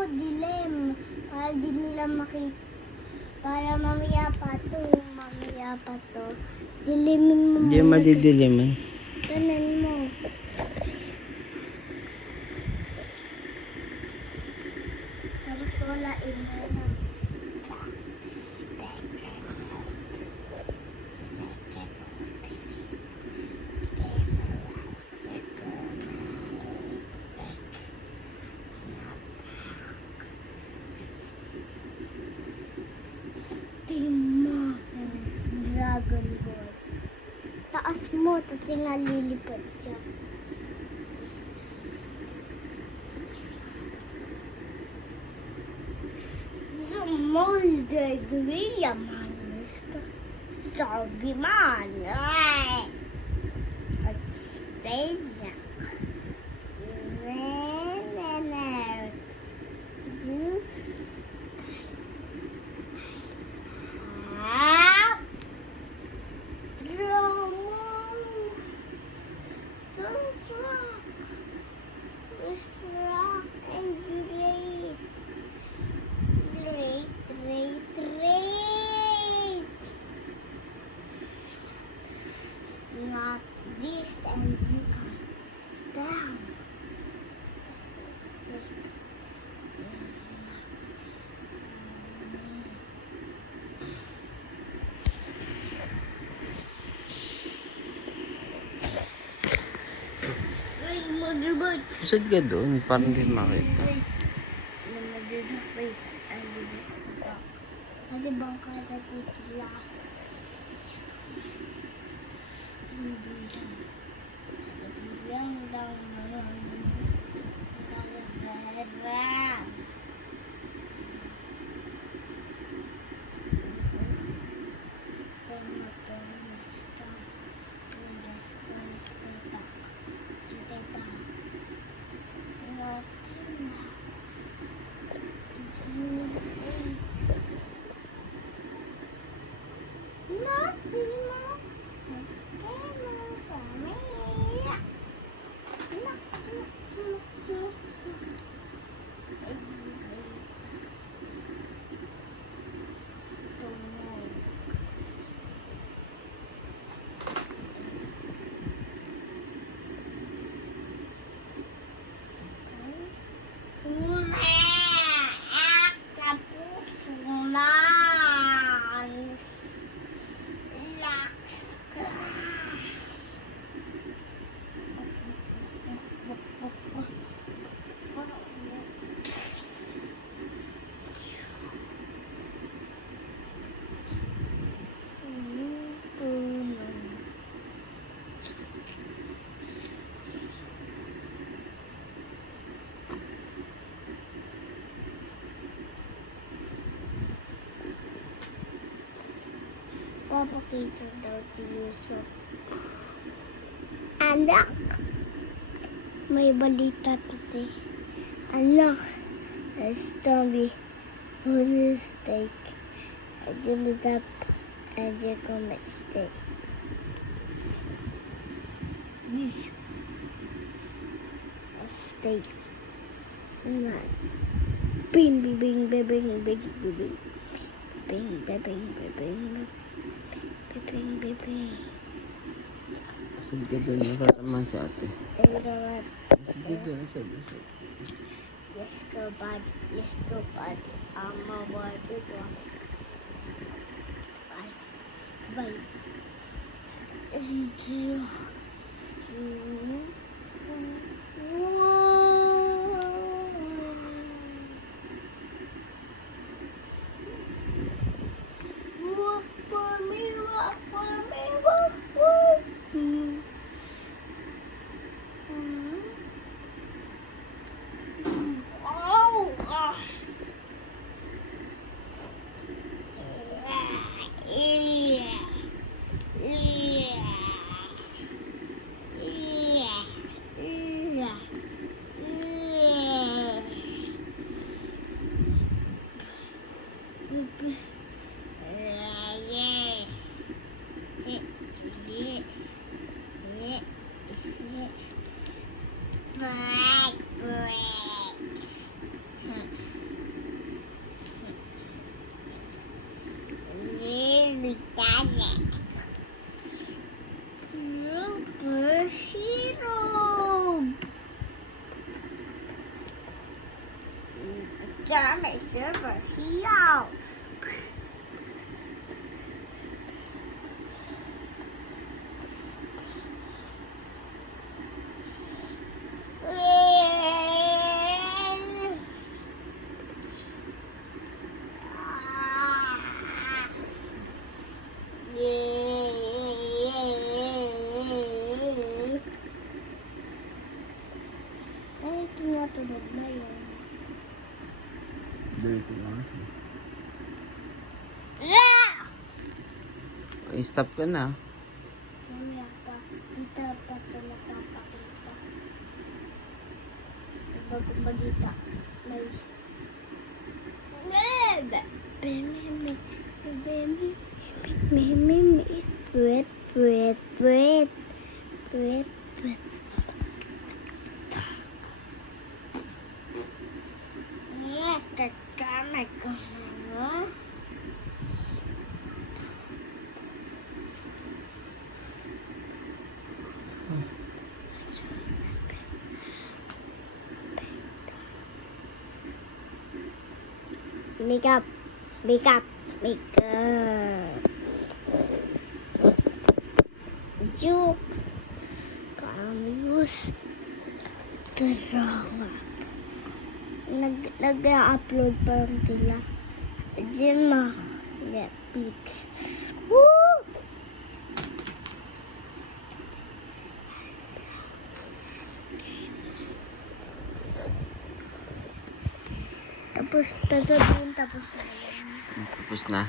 mo, dilim. Para di nila makita. Para mamaya pa to. Dilimin mo. Hindi madidiliman. Tanan mo. Tapos wala ina na. Dragon Ball. Taas mo, tatinga lilipad siya. Somos de guerrilla man, Mr. Zombie man. Stay back. Just rock and great. Not this and you can stand. Pusad ka doon, parang hindi makita. Ada bangka sa titila. Bilang daw naman. Papakita daw si Yusuf. Anak, may balita today. Anak, a zombie with a steak. A Jim is up and you come and stay. This a steak. Not bing bing bing bing bing bing bing bing bing bing bing. Baby. Pusad ka doon, matataman sa ate. And the what? Pusad ka doon, pusad. Let's go, buddy. I'm a boy, big one. Bye. Thank you. Break. Dami server here. Ay, tinatunog na yun. Dirty lang kasi. Ah! Stop ka na. Mamaya pa. Dito pa ito nakapakita. Bagong balita. May... Wait, wait, wait. Wait, wait. Kakamay ko na. Makeup, makeup, makeup. Joke. Kami use drama. Nag-upload pa lang sila. Diyan na Netflix. Woo! Tapos, sasabihin tapos na yun. Tapos na.